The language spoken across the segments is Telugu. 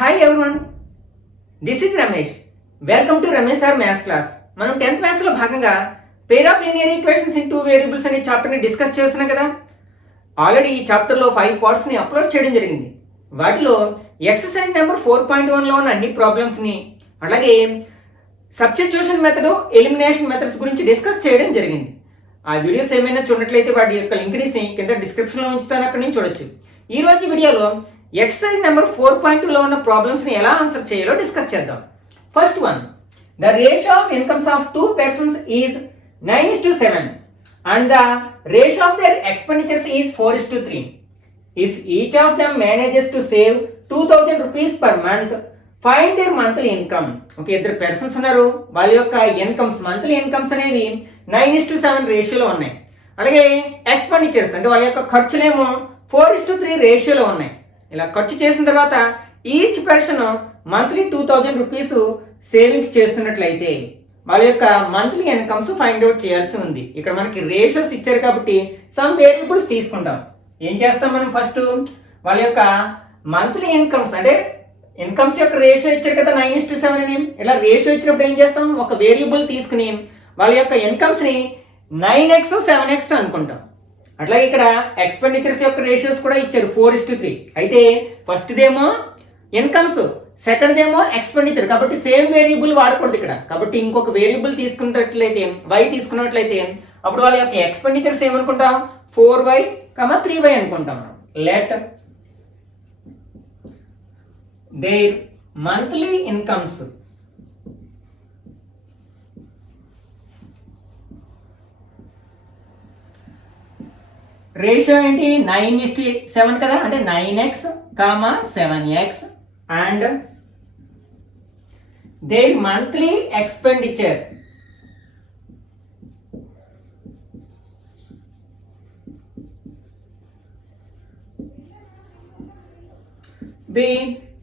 Hi everyone, this is Ramesh. Welcome to Ramesh sir maths class. మనం 10th మ్యాథ్స్లో భాగంగా pair of linear equations in 2 variables అనే చాప్టర్ని డిస్కస్ చేస్తున్నాం కదా. ఆల్రెడీ ఈ చాప్టర్లో 5 పార్ట్స్ని అప్లోడ్ చేయడం జరిగింది. వాటిలో ఎక్సర్సైజ్ నెంబర్ 4.1లో ఉన్న అన్ని ప్రాబ్లమ్స్ని, అలాగే సబ్స్టిట్యూషన్ మెథడ్, ఎలిమినేషన్ మెథడ్స్ గురించి డిస్కస్ చేయడం జరిగింది. ఆ వీడియోస్ ఏమైనా చూడట్లయితే వాటి యొక్క లింక్ని కింద డిస్క్రిప్షన్లో ఉంచుతాను, అక్కడి నుంచి చూడొచ్చు. ఈ రోజు వీడియోలో ఎక్సర్సైజ్ నెంబర్ 4.2లో ఉన్న ప్రాబ్లమ్స్ని ఎలా ఆన్సర్ చేయాలో డిస్కస్ చేద్దాం. First one, the ratio of incomes of 2 persons is 9:7 and the ratio of their expenditures is 4:3. If each of them manages to save 2000 rupees per month, find their monthly income. Okay, ఇద్దరు పర్సన్స్ ఉన్నారు, వాళ్ళ యొక్క ఇన్కమ్స్, మంత్లీ ఇన్కమ్స్ అనేవి 9:7 రేషియోలో ఉన్నాయి. అలాగే ఎక్స్పెండిచర్స్ అంటే వాళ్ళ యొక్క ఖర్చులేమో 4:3 రేషియోలో ఉన్నాయి. ఇలా ఖర్చు చేసిన తర్వాత each person monthly 2000 rupees savings చేస్తున్నట్లయితే వాళ్ళ యొక్క మంత్లీ ఇన్కమ్స్ ఫైండ్ అవుట్ చేయాల్సి ఉంది. ఇక్కడ మనకి రేషియోస్ ఇచ్చారు కాబట్టి సమ్ వేరియబుల్స్ తీసుకుంటాం. ఏం చేస్తాం మనం? ఫస్ట్ వాళ్ళ యొక్క మంత్లీ ఇన్కమ్స్ అంటే ఇన్కమ్స్ యొక్క రేషియో ఇచ్చారు కదా 9:7 అని. ఇలా రేషియో ఇచ్చినప్పుడు ఏం చేస్తాం? ఒక వేరియబుల్ తీసుకుని వాళ్ళ యొక్క ఇన్కమ్స్ని 9x 7x అనుకుంటాం. అట్లాగే ఇక్కడ ఎక్స్పెండిచర్స్ యొక్క రేషియోస్ కూడా ఇచ్చారు 4:3. అయితే ఫస్ట్దేమో ఇన్కమ్స్, సెకండ్దేమో ఎక్స్పెండిచర్, కాబట్టి సేమ్ వేరియబుల్ వాడకూడదు ఇక్కడ. కాబట్టి ఇంకొక వేరియబుల్ తీసుకున్నట్లయితే y తీసుకున్నట్లయితే అప్పుడు వాళ్ళ యొక్క ఎక్స్పెండిచర్స్ ఏమనుకుంటాం? 4y, 3y అనుకుంటాం. Let their monthly incomes ratio ఏంటి? 9:7 కదా, అంటే 9x, 7x and there monthly expenditure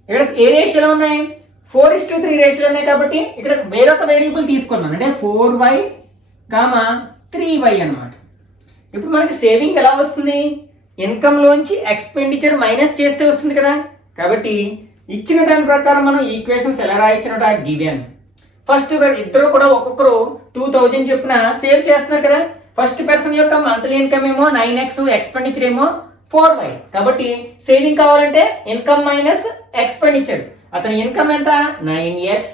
ఇక్కడ ఏ రేషియోలో ఉన్నాయి? 4:3 రేషియోలో ఉన్నాయి. కాబట్టి ఇక్కడ వేరొక వేరియబుల్ తీసుకున్నాను, అంటే 4y, 3y అన్నమాట. ఇప్పుడు మనకి సేవింగ్ ఎలా వస్తుంది? ఇన్కమ్లోంచి ఎక్స్పెండిచర్ మైనస్ చేస్తే వస్తుంది కదా. కాబట్టి ఇచ్చిన దాని ప్రకారం మనం ఈక్వేషన్స్ ఎలా రాయించినట్టు గివెన్. ఫస్ట్ ఇద్దరు కూడా ఒక్కొక్కరు 2000 చొప్పున సేవ్ చేస్తున్నారు కదా. ఫస్ట్ పర్సన్ యొక్క మంత్లీ ఇన్కమ్ ఏమో 9x, ఎక్స్పెండిచర్ ఏమో 4y. కాబట్టి సేవింగ్ కావాలంటే ఇన్కమ్ మైనస్ ఎక్స్పెండిచర్. అతని ఇన్కమ్ ఎంత? 9x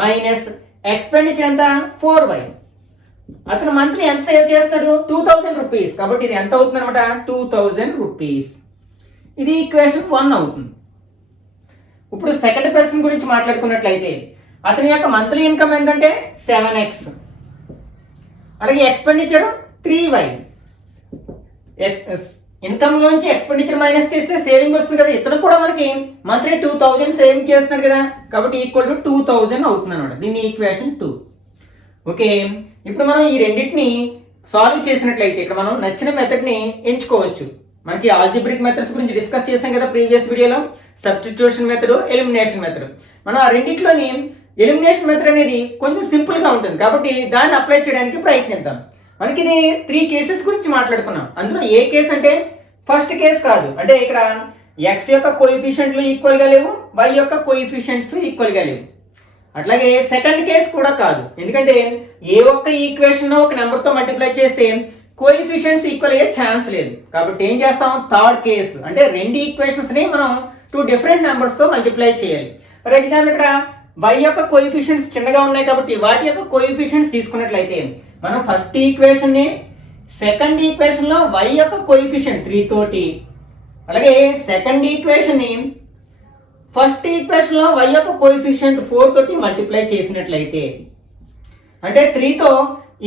మైనస్ ఎక్స్పెండిచర్ ఎంత? 4y. అతను మంత్లీ ఎంత సేవ్ చేస్తాడు? 2000 rupees. కాబట్టి ఇది ఎంత అవుతుంది అనమాట? 2000 rupees. ఇది ఈక్వేషన్ 1 అవుతుంది. ఇప్పుడు సెకండ్ పర్సన్ గురించి మాట్లాడుకున్నట్లయితే అతని యొక్క మంత్లీ ఇన్కమ్ ఏంటంటే 7x, అలాగే ఎక్స్పెండిచర్ 3y. ఇన్కమ్లోంచి ఎక్స్పెండిచర్ మైనస్ చేస్తే సేవింగ్ వస్తుంది కదా. ఇతను కూడా మనకి మంత్లీ 2000 సేవింగ్ చేస్తున్నాడు కదా, కాబట్టి ఈక్వల్ టు 2000 అవుతుంది అనమాట. దీన్ని ఈక్వేషన్ 2. ఓకే, ఇప్పుడు మనం ఈ రెండింటిని సాల్వ్ చేసినట్లయితే ఇక్కడ మనం నచ్చిన మెథడ్ని ఎంచుకోవచ్చు. మనకి ఆల్జిబ్రిక్ మెథడ్స్ గురించి డిస్కస్ చేసాం కదా ప్రీవియస్ వీడియోలో, సబ్స్టిట్యూషన్ మెథడ్, ఎలిమినేషన్ మెథడ్. మనం ఆ రెండింటిలోని ఎలిమినేషన్ మెథడ్ అనేది కొంచెం సింపుల్గా ఉంటుంది కాబట్టి దాన్ని అప్లై చేయడానికి ప్రయత్నిద్దాం. మనకి ఇది 3 కేసెస్ గురించి మాట్లాడుకున్నాం. అందులో ఏ కేసు అంటే ఫస్ట్ కేసు కాదు, అంటే ఇక్కడ x యొక్క కోఎఫిషియెంట్లు ఈక్వల్గా లేవు, y యొక్క కోఎఫిషియెంట్స్ ఈక్వల్గా లేవు. అట్లాగే సెకండ్ కేసు కూడా కాదు, ఎందుకంటే ఏ ఒక్క ఈక్వేషన్ ఒక నెంబర్తో మల్టిప్లై చేస్తే కోఎఫిషియెంట్స్ ఈక్వల్ అయ్యే ఛాన్స్ లేదు. కాబట్టి ఏం చేస్తాం? థర్డ్ కేసు, అంటే 2 ఈక్వేషన్స్ని మనం 2 డిఫరెంట్ నెంబర్స్తో మల్టిప్లై చేయాలి. ఫర్ ఎగ్జాంపుల్ ఇక్కడ y యొక్క కోఎఫిషియెంట్స్ చిన్నగా ఉన్నాయి కాబట్టి వాటి యొక్క కోఎఫిషియెంట్స్ తీసుకున్నట్లయితే మనం ఫస్ట్ ఈక్వేషన్ని సెకండ్ ఈక్వేషన్లో y యొక్క కోఎఫిషియెంట్ 3 తోటి, అలాగే సెకండ్ ఈక్వేషన్ని ఫస్ట్ ఈక్వేషన్లో y యొక్క కోఎఫిషియెంట్ 4 తోటి మల్టిప్లై చేసినట్లయితే, అంటే 3తో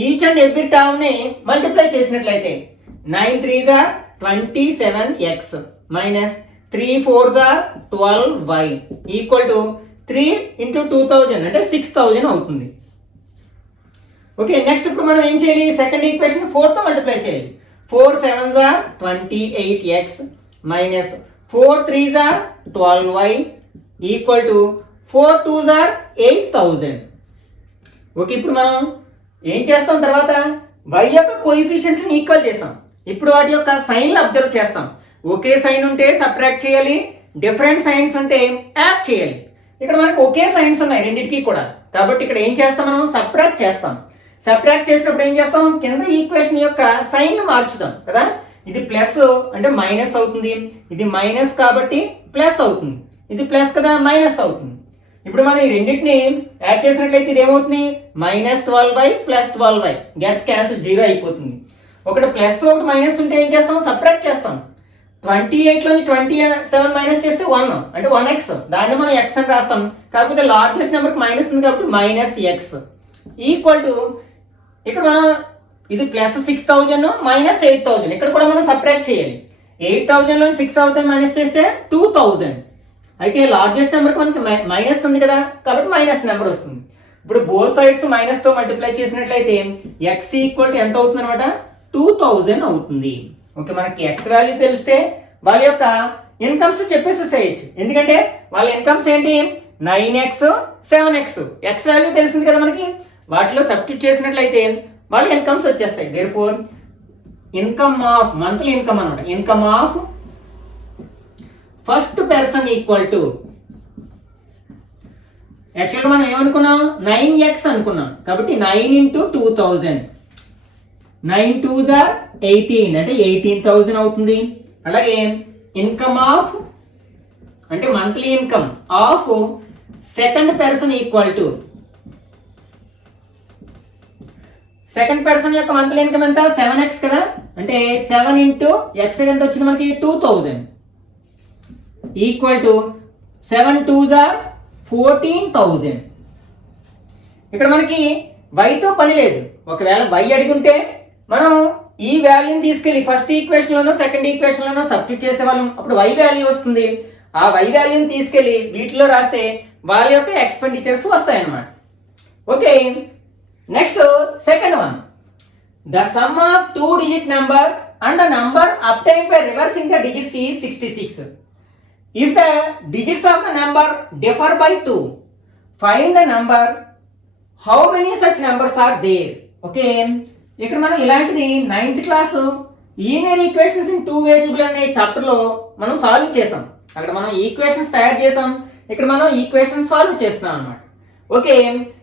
ఈచ్ అండ్ ఎవ్రీ టర్మ్ని మల్టిప్లై చేసినట్లయితే 9 3s are 27x minus 3 4s are 12y equal to 3 into 2000 అంటే 6000 అవుతుంది. ఓకే, నెక్స్ట్ ఇప్పుడు మనం ఏం చేయాలి? సెకండ్ ఈక్వేషన్ 4తో మల్టిప్లై చేయాలి. 4 7s are 28x minus 4 3s are 12y equal to 4 2s are 8000. Okay, ఇప్పుడు మనం ఏం చేస్తాం? తర్వాత y యొక్క కోఎఫిషియెంట్స్ని ఈక్వల్ చేస్తాం. ఇప్పుడు వాటి యొక్క సైన్లు అబ్జర్వ్ చేస్తాం. ఒకే సైన్ ఉంటే సబ్ట్రాక్ట్ చేయాలి, డిఫరెంట్ సైన్స్ ఉంటే యాడ్ చేయాలి. ఇక్కడ మనకు ఒకే సైన్స్ ఉన్నాయి రెండింటికి కూడా, కాబట్టి ఇక్కడ ఏం చేస్తాం, మనం సబ్ట్రాక్ట్ చేస్తాం. సబ్ట్రాక్ట్ చేసినప్పుడు ఏం చేస్తాం, కింద ఈక్వేషన్ యొక్క సైన్ మార్చుదాం కదా. ఇది ప్లస్ అంటే మైనస్ అవుతుంది, ఇది మైనస్ కాబట్టి ప్లస్ అవుతుంది, ఇది ప్లస్ కదా మైనస్ అవుతుంది. ఇప్పుడు మనం ఈ రెండింటిని యాడ్ చేసినట్లయితే ఇది ఏమవుతుంది, -12y + 12y గెట్స్ క్యాన్సిల్, 0 అయిపోతుంది. ఒకటి ప్లస్ ఒకటి మైనస్ ఉంటే ఏం చేస్తాం, సబ్ట్రాక్ట్ చేస్తాం. 28లోంచి 27 మైనస్ చేస్తే 1 అంటే 1x, దాన్ని మనం x అని రాస్తాం. కాకపోతే లార్జెస్ట్ నెంబర్కి మైనస్ ఉంది కాబట్టి -x ఈక్వల్ టు, ఇక్కడ మనం ఇది +6000 -8000, ఇక్కడ కూడా మనం సబ్ట్రాక్ట్ చేయాలి. 8000లోంచి 6000 మైనస్ చేస్తే 2000. అయితే లార్జెస్ట్ నెంబర్కి మనకి మైనస్ ఉంది కదా, కాబట్టి మైనస్ నెంబర్ వస్తుంది. ఇప్పుడు బోత్ సైడ్స్ మైనస్తో మల్టిప్లై చేసినట్లయితే x ఈక్వల్ టు ఎంత అవుతుంది అనమాట, 2000 అవుతుంది. ఓకే, మనకి x వాల్యూ తెలిస్తే వాళ్ళ యొక్క ఇన్కమ్స్ చెప్పేసేసేయచ్చు. ఎందుకంటే వాళ్ళ ఇన్కమ్స్ ఏంటి, 9x 7x, x వాల్యూ తెలిసింది కదా మనకి, వాటిలో సబ్స్టిట్యూట్ చేసినట్లయితే వాళ్ళ ఇన్కమ్స్ వచ్చేస్తాయి. Therefore income of monthly income అనమాట, income of first person equal to, యాక్చువల్గా మనం ఏమనుకున్నాం 9x అనుకున్నాం, కాబట్టి 9 × 2000, 9 2s are 18 అంటే 18,000 అవుతుంది. అలాగే ఇన్కమ్ ఆఫ్ అంటే monthly income of second person equal to, second person యొక్క మంత్లీ ఇన్కమ్ ఎంత 7x కదా, అంటే 7 × x ఎంత వచ్చింది మనకి 2000 ఈక్వల్ టు 7 2s are 14,000. ఇక్కడ మనకి వైతో పని లేదు. ఒకవేళ వై అడిగుంటే మనం ఈ వాల్యూని తీసుకెళ్ళి ఫస్ట్ ఈక్వేషన్లోనో సెకండ్ ఈక్వేషన్లోనో సబ్స్టిట్యూట్ చేసేవాళ్ళం, అప్పుడు వై వాల్యూ వస్తుంది. ఆ వై వాల్యూని తీసుకెళ్ళి వీటిలో రాస్తే వాళ్ళ యొక్క ఎక్స్పెండిచర్స్ వస్తాయన్నమాట. Okay, next second one, the sum of 2-digit number and the number obtained by reversing the digits is 66. If the digits of the number differ by 2, find the number. How many such numbers are there? Okay, ఇక్కడ మనం ఇలాంటిది 9th class linear equations in 2 variable అనే చాప్టర్లో మనం సాల్వ్ చేసాం. అక్కడ మనం ఈక్వేషన్స్ తయారు చేసాం, ఇక్కడ మనం ఈక్వేషన్స్ సాల్వ్ చేస్తున్నాం అన్నమాట. ఓకే,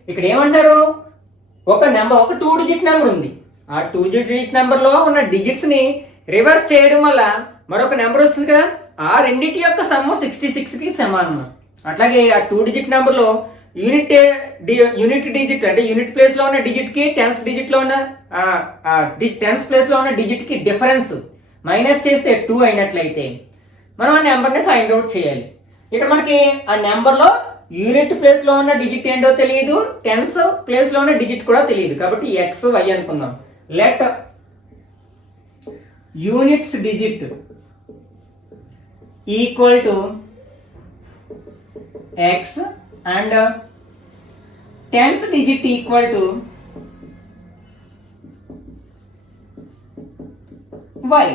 ఇక్కడ ఏమంటారు, ఒక నెంబర్, ఒక 2-digit నెంబర్ ఉంది. ఆ 2-digit నెంబర్లో ఉన్న డిజిట్స్ని రివర్స్ చేయడం వల్ల మరొక నెంబర్ వస్తుంది కదా, ఆ రెండింటి యొక్క సమ్ 66కి సమానం. అట్లాగే ఆ 2-digit నెంబర్లో యూనిట్ డిజిట్ అంటే యూనిట్ ప్లేస్లో ఉన్న డిజిట్కి టెన్స్ డిజిట్లో ఉన్న టెన్స్ ప్లేస్లో ఉన్న డిజిట్కి డిఫరెన్స్ మైనస్ చేస్తే 2 అయినట్లయితే మనం ఆ నెంబర్ని ఫైండ్ అవుట్ చేయాలి. ఇక్కడ మనకి ఆ నెంబర్లో యూనిట్ ప్లేస్లో ఉన్న డిజిట్ ఏంటో తెలియదు, టెన్స్ ప్లేస్లో ఉన్న డిజిట్ కూడా తెలియదు, కాబట్టి x y అనుకుందాం. Let units digit equal to x and tens digit equal to y.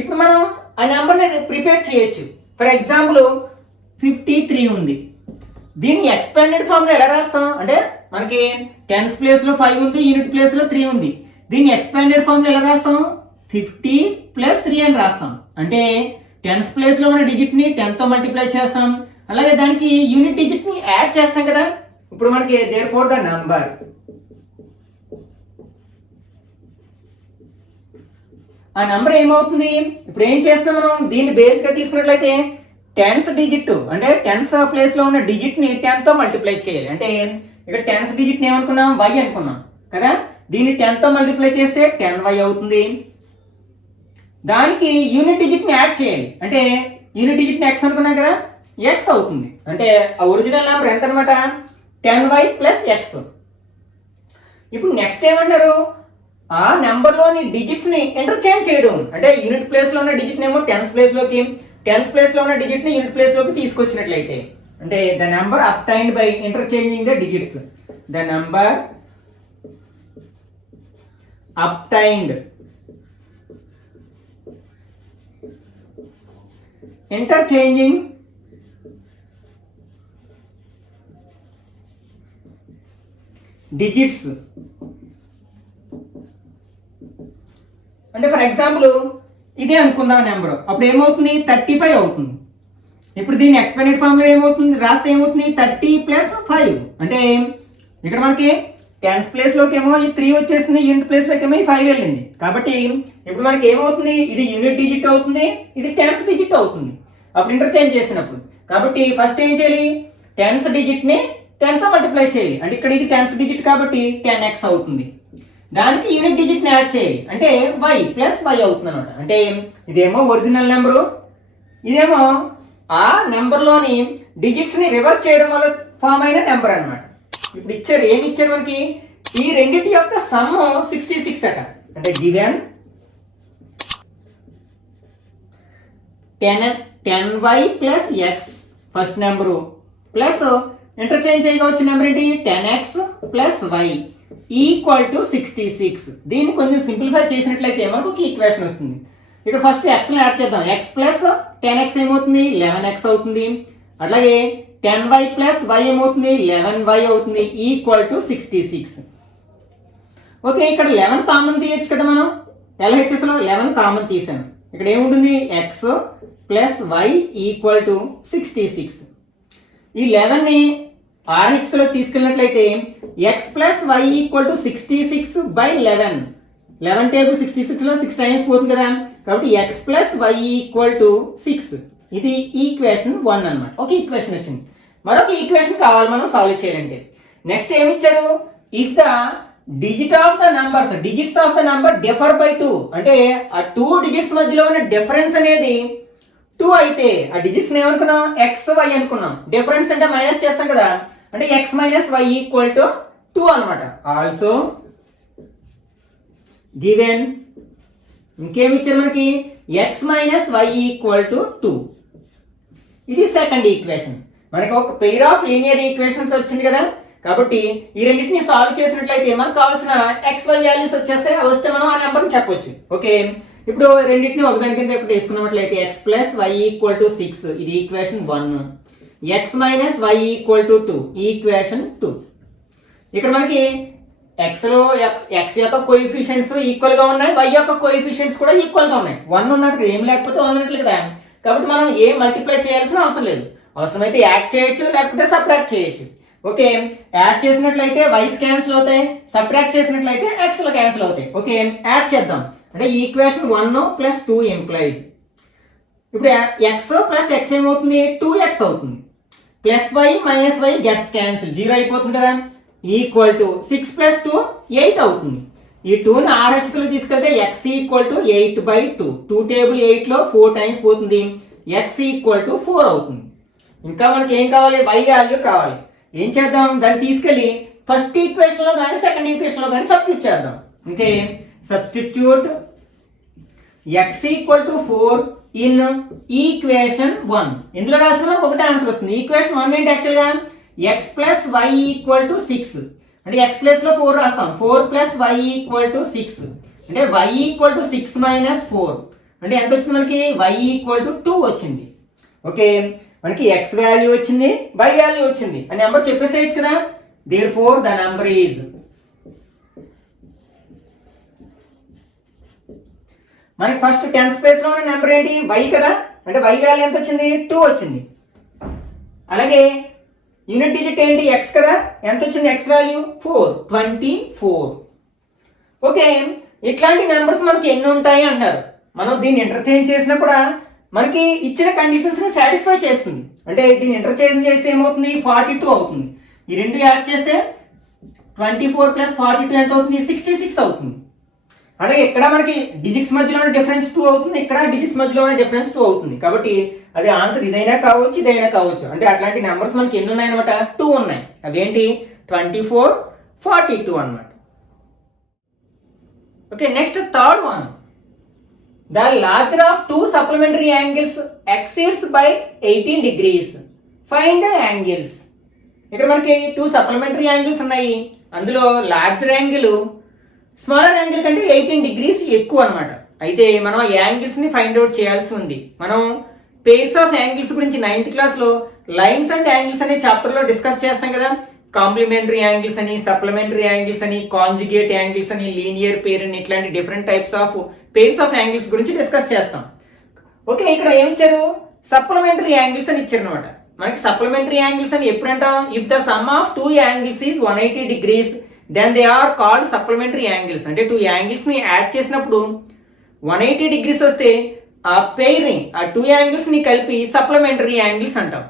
ఇప్పుడు మనం ఆ నెంబర్ని ప్రిపేర్ చేయొచ్చు. ఫర్ ఎగ్జాంపుల్ 53 ఉంది, దీన్ని ఎక్స్పాండెడ్ ఫామ్లో ఎలా రాస్తాం అంటే మనకి టెన్స్ ప్లేస్లో 5 ఉంది, యూనిట్ ప్లేస్లో 3 ఉంది. దీన్ని ఎక్స్పాండెడ్ ఫామ్లో ఎలా రాస్తాం, 50 + 3 అని రాస్తాం. అంటే టెన్స్ ప్లేస్లో ఉన్న డిజిట్ని 10తో మల్టిప్లై చేస్తాం, అలాగే దానికి యూనిట్ డిజిట్ని యాడ్ చేస్తాం కదా. ఇప్పుడు మనకి దేర్ఫోర్ ద నంబర్, ఆ నంబర్ ఏమవుతుంది, ఇప్పుడు ఏం చేస్తాం మనం, దీన్ని బేస్గా తీసుకున్నట్లయితే టెన్స్ డిజిట్ అంటే టెన్స్ ప్లేస్లో ఉన్న డిజిట్ని 10తో మల్టిప్లై చేయాలి. అంటే ఇక్కడ టెన్స్ డిజిట్ని ఏమనుకున్నాం, y అనుకున్నాం కదా, దీన్ని 10తో మల్టిప్లై చేస్తే 10y అవుతుంది. దానికి యూనిట్ డిజిట్ని యాడ్ చేయాలి, అంటే యూనిట్ డిజిట్ని x అనుకున్నాం కదా, x అవుతుంది. అంటే ఆ ఒరిజినల్ నెంబర్ ఎంత అనమాట, 10y + x. ఇప్పుడు నెక్స్ట్ ఏమంటారు, ఆ నెంబర్లోని డిజిట్స్ని ఇంటర్చేంజ్ చేయడం. అంటే యూనిట్ ప్లేస్లో ఉన్న డిజిట్ని ఏమో టెన్స్ ప్లేస్లోకి, టెన్స్ ప్లేస్లో ఉన్న డిజిట్ని యూనిట్ ప్లేస్లోకి తీసుకొచ్చినట్లయితే అంటే the number obtained by interchanging the digits, the number obtained interchanging digits. అంటే ఫర్ ఎగ్జాంపుల్ ఇదే అనుకుందాం నెంబర్, అప్పుడు ఏమవుతుంది 35 అవుతుంది. ఇప్పుడు దీని ఎక్స్పాండెడ్ ఫార్ములా ఏమవుతుంది రాస్తే ఏమవుతుంది 30 + 5 అంటే ఇక్కడ మనకి టెన్స్ ప్లేస్లోకి ఏమో ఈ 3 వచ్చేసింది, యూనిట్ ప్లేస్లోకి ఏమో ఈ 5 వెళ్ళింది. కాబట్టి ఇప్పుడు మనకి ఏమవుతుంది, ఇది యూనిట్ డిజిట్ అవుతుంది, ఇది టెన్స్ డిజిట్ అవుతుంది అప్పుడు ఇంటర్చేంజ్ చేసినప్పుడు. కాబట్టి ఫస్ట్ ఏం చేయాలి, టెన్స్ డిజిట్ని 10తో మల్టిప్లై చేయాలి. అంటే ఇక్కడ ఇది టెన్స్ డిజిట్ కాబట్టి 10x అవుతుంది. దానికి యూనిట్ డిజిట్ని యాడ్ చేయాలి అంటే y + y అవుతుంది అనమాట. అంటే ఇదేమో ఒరిజినల్ నెంబరు, ఇదేమో ఆ నెంబర్లోని డిజిట్స్ని రివర్స్ చేయడం వల్ల ఫామ్ అయిన నెంబర్ అనమాట. ఇప్పుడు ఇచ్చారు, ఏమి ఇచ్చారు మనకి, ఈ రెండింటి యొక్క సమ్ 66 అట. అంటే given 10y + x first number plus interchange చేయగా వచ్చిన నెంబర్ ఏంటి 10x + y = 66. దీన్ని కొంచెం సింప్లిఫై చేసినట్లయితే మనకు ఒక ఈక్వేషన్ వస్తుంది. ఇక్కడ ఫస్ట్ ఎక్స్ని యాడ్ చేద్దాం. x + 10x ఏమవుతుంది 11x అవుతుంది. అట్లాగే 10y + y ఏమవుతుంది 11y అవుతుంది = 66. ఓకే, ఇక్కడ 11 కామన్ తీయచ్చు కదా మనం. LHSలో 11 కామన్ తీసాను. ఇక్కడ ఏముంటుంది x + y = 66. ఈ 11ని RHSలో తీసుకెళ్ళినట్లయితే x + y = 66/11. 11 టేబుల్ 66లో 6 టైమ్స్ పోతుంది కదా, కాబట్టి x + y = 6. ఇది ఈక్వేషన్ 1 అన్నమాట. ఒక ఈక్వేషన్ వచ్చింది. మరొక ఈక్వేషన్ కావాలి మనం సాల్వ్ చేయాలంటే. నెక్స్ట్ ఏమి ఇచ్చారు, if the digits of the number differ by 2 అంటే ఆ 2 డిజిట్స్ మధ్యలో ఉన్న డిఫరెన్స్ అనేది 2 అయితే ఆ డిజిట్స్ ఏమనుకున్నాం x y అనుకున్నాం. డిఫరెన్స్ అంటే మైనస్ చేస్తాం కదా, అంటే x - y = 2 అన్నమాట. ఆల్సో గివెన్ ఇంకేమి ఇచ్చారు మనకి x - y = 2. ఇది సెకండ్ ఈక్వేషన్. మనకి ఒక పెయిర్ ఆఫ్ లీనియర్ ఈక్వేషన్స్ వచ్చింది కదా, కాబట్టి ఈ రెండింటిని సాల్వ్ చేసినట్లయితే మనకు కావాల్సిన xy వాల్యూస్ వచ్చేస్తే వస్తే మనం ఆ నెంబర్ని చెప్పొచ్చు. ఓకే, ఇప్పుడు రెండింటిని ఒకదాని కింద ఒకటి వేసుకున్నట్లయితే x + y = 6 ఇది ఈక్వేషన్ 1, x - y = 2 ఈక్వేషన్ 2. ఇక్కడ మనకి x యొక్క కోఎఫిషియెంట్స్ ఈక్వల్ గా ఉన్నాయి, y యొక్క కోఎఫిషియెంట్స్ కూడా ఈక్వల్ గా ఉన్నాయి. 1 ఉన్నది ఏం లేకపోతే 1 ఉన్నట్లు కదా, కాబట్టి మనం ఏ మల్టిప్లై చేయాల్సిన అవసరం లేదు. అవసరమైతే యాడ్ చేయొచ్చు లేకపోతే సబ్ట్రాక్ట్ చేయొచ్చు. ఓకే, యాడ్ చేసినట్లయితే వైస్ క్యాన్సిల్ అవుతాయి, సబ్ట్రాక్ట్ చేసినట్లయితే ఎక్స్లు క్యాన్సిల్ అవుతాయి. ఓకే, యాడ్ చేద్దాం. అంటే ఈక్వేషన్ 1 + 2 ఇంప్లైజ్ ఇప్పుడు x + x ఏమవుతుంది 2x అవుతుంది. +y - y గెట్స్ క్యాన్సిల్ 0 అయిపోతుంది కదా, = 6 + 2 8 అవుతుంది. ఈ 2ని RHSలో తీసుకెళ్తే x = 8/2. 2 టేబుల్ 8లో 4 టైమ్స్ పోతుంది, x = 4 అవుతుంది. ఇంకా మనకి ఏం కావాలి, y వాల్యూ కావాలి. ఏం చేద్దాం, దాన్ని తీసుకెళ్ళి ఫస్ట్ ఈక్వేషన్లో కానీ సెకండ్ ఈక్వేషన్లో కానీ సబ్స్టిట్యూట్ చేద్దాం. Okay, substitute x = 4 in equation 1. ఇందులో రాసిన మనకు ఒకటే ఆన్సర్ వస్తుంది. ఈక్వేషన్ 1 ఏంటి యాక్చువల్గా x + y = 6 అంటే x ప్లేస్లో 4 రాస్తాం. 4 + y = 6 అంటే y = 6 - 4 అంటే ఎంత వచ్చింది మనకి y = 2 వచ్చింది. ఓకే, మనకి x వాల్యూ వచ్చింది, y వాల్యూ వచ్చింది. ఆ నెంబర్ చెప్పేసేయచ్చు కదా. దేర్ఫోర్ ద నెంబర్ ఈజ్ మనకి ఫస్ట్ 10th ప్లేస్లో ఉన్న నెంబర్ ఏంటి y కదా, అంటే y వాల్యూ ఎంత వచ్చింది 2 వచ్చింది. అలాగే యూనిట్ డిజిట్ ఏంటి x కదా, ఎంత వచ్చింది x వాల్యూ 24. ఓకే, ఇట్లాంటి నెంబర్స్ మనకి ఎన్ని ఉంటాయి అంటారు. మనం దీన్ని ఇంటర్చేంజ్ చేసినా కూడా మనకి ఇచ్చిన కండిషన్స్ని సాటిస్ఫై చేస్తుంది. అంటే దీన్ని ఇంటర్చేంజ్ చేస్తే ఏమవుతుంది 42 అవుతుంది. ఈ రెండు యాడ్ చేస్తే 24 + 42 ఎంత అవుతుంది 66 అవుతుంది. అలాగే ఇక్కడ మనకి డిజిట్స్ మధ్యలో డిఫరెన్స్ 2 అవుతుంది, ఇక్కడ డిజిట్స్ మధ్యలో డిఫరెన్స్ 2 అవుతుంది. కాబట్టి అది ఆన్సర్ ఇదైనా కావచ్చు ఇదైనా కావచ్చు. అంటే అట్లాంటి నెంబర్స్ మనకి ఎన్ని ఉన్నాయన్నమాట 2 ఉన్నాయి. అవేంటి 24, 42 అన్నమాట. Okay, next third one. The larger of 2 supplementary angles exceeds by 18 degrees. Find the angles. ఇక్కడ మనకి 2 సప్లిమెంటరీ యాంగిల్స్ ఉన్నాయి. అందులో లార్జర్ యాంగిల్ స్మాలర్ యాంగిల్ కంటే 18 degrees ఎక్కువ అనమాట. అయితే మనం ఆ యాంగిల్స్ని ఫైండ్ అవుట్ చేయాల్సి ఉంది. మనం పేర్స్ ఆఫ్ యాంగిల్స్ గురించి 9th క్లాస్లో లైన్స్ అండ్ యాంగిల్స్ అనే చాప్టర్లో డిస్కస్ చేస్తాం కదా. కాంప్లిమెంటరీ యాంగిల్స్ అని, సప్లిమెంటరీ యాంగిల్స్ అని, కాంజుగేట్ యాంగిల్స్ అని, లీనియర్ పేర్ అని, ఇట్లాంటి different types of pairs of angles గురించి డిస్కస్ చేస్తాం. ఓకే, ఇక్కడ ఏమి ఇచ్చారు సప్లిమెంటరీ యాంగిల్స్ అని ఇచ్చారు అనమాట. మనకి సప్లిమెంటరీ యాంగిల్స్ అని ఎప్పుడు అంటాం? If the sum of two angles is 180 degrees then they are called supplementary angles. అంటే టూ యాంగిల్స్ని యాడ్ చేసినప్పుడు 180 degrees వస్తే ఆ పెయిర్ని, ఆ టూ యాంగిల్స్ని కలిపి సప్లిమెంటరీ యాంగిల్స్ అంటాం.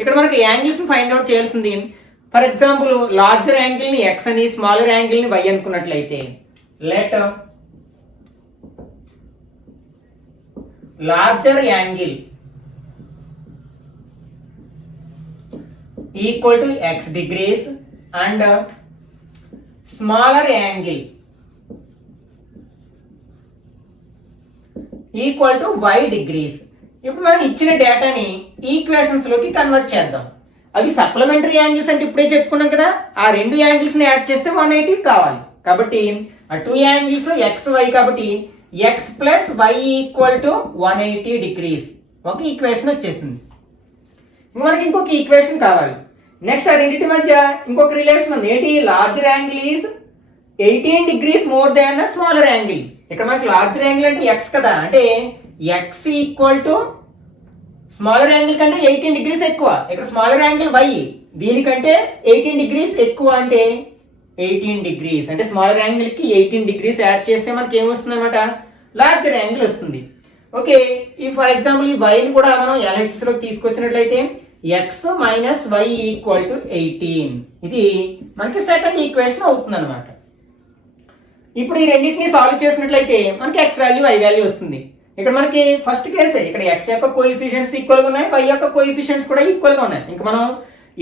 ఇక్కడ మనకి యాంగిల్స్ని ఫైండ్ అవుట్ చేయాల్సింది, ఫర్ ఎగ్జాంపుల్ లార్జర్ యాంగిల్ని ఎక్స్ అని, స్మాలర్ యాంగిల్ని వై అనుకున్నట్లయితే, let larger angle equal to x degrees and smaller angle equal to y degrees. ఇప్పుడు మనం ఇచ్చిన డేటాని ఈక్వేషన్స్ లోకి కన్వర్ట్ చేద్దాం. అవి సప్లిమెంటరీ యాంగిల్స్ అంటే ఇప్పుడే చెప్పుకున్నాం కదా, ఆ రెండు యాంగిల్స్ ని యాడ్ చేస్తే 180 కావాలి. కాబట్టి ఆ టూ యాంగిల్స్ ఎక్స్ వై, కాబట్టి x plus y equal to 180 degrees. ఒక ఈక్వేషన్ వచ్చేసింది. మనకి ఇంకొక ఈక్వేషన్ కావాలి. నెక్స్ట్ ఆ రెండింటి మధ్య ఇంకొక రిలేషన్ ఉంది. ఏంటి? Larger angle is 18 degrees more than smaller angle. ఇక్కడ మనకి లార్జర్ యాంగిల్ అంటే ఎక్స్ కదా, అంటే X equal to smaller angle కంటే 18 degrees ఎక్కువ. ఇక్కడ స్మాలర్ యాంగిల్ వై, దీనికంటే 18 degrees ఎక్కువ, అంటే 18 degrees. అంటే స్మాలర్ యాంగిల్ కి 18 degrees యాడ్ చేస్తే మనకి ఏమొస్తుంది అనమాట? లార్జర్ యాంగిల్ వస్తుంది. ఓకే, ఈ ఫర్ ఎగ్జాంపుల్ ఈ వైని కూడా మనం LHS లోకి తీసుకొచ్చినట్లయితే x minus y equal to 18. ఇది మనకి సెకండ్ ఈక్వేషన్ అవుతుంది అనమాట. ఇప్పుడు ఈ రెండింటిని సాల్వ్ చేసినట్లయితే మనకి ఎక్స్ వాల్యూ వై వాల్యూ వస్తుంది. ఇక్కడ మనకి ఫస్ట్ కేసే, ఇక్కడ ఎక్స్ యొక్క కోఎఫిషియెంట్స్ ఈక్వల్గా ఉన్నాయి, వై యొక్క కోఎఫిషియెంట్స్ కూడా ఈక్వల్గా ఉన్నాయి. ఇంకా మనం